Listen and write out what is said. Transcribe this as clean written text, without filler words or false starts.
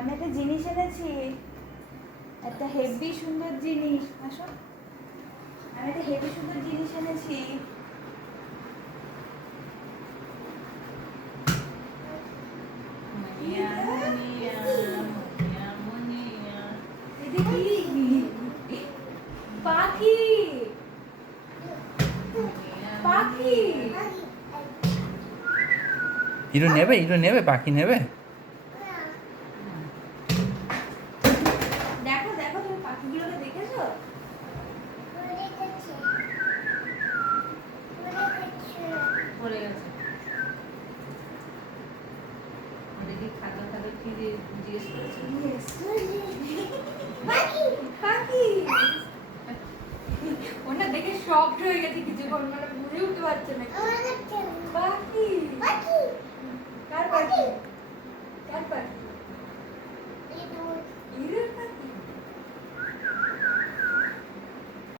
আমি একটা জিনিস এনেছি, একটা হেভি সুন্দর জিনিস। আসো, আমি একটা হেভি সুন্দর জিনিস এনেছি। পাখি পাখি হিরো নেবে, হিরো নেবে, পাখি নেবে। দেখো দেখো, তুমি পাখিগুলোকে দেখেছো? পড়ে গেছে। দেখি খাতা খাতা কি জিজ্ঞেস করেছে। পাখি ওটা দেখে শকড হয়ে গেছে কিছুক্ষণ, মানে বুঝে উঠতে পারছে না। পাখি কার পাখি?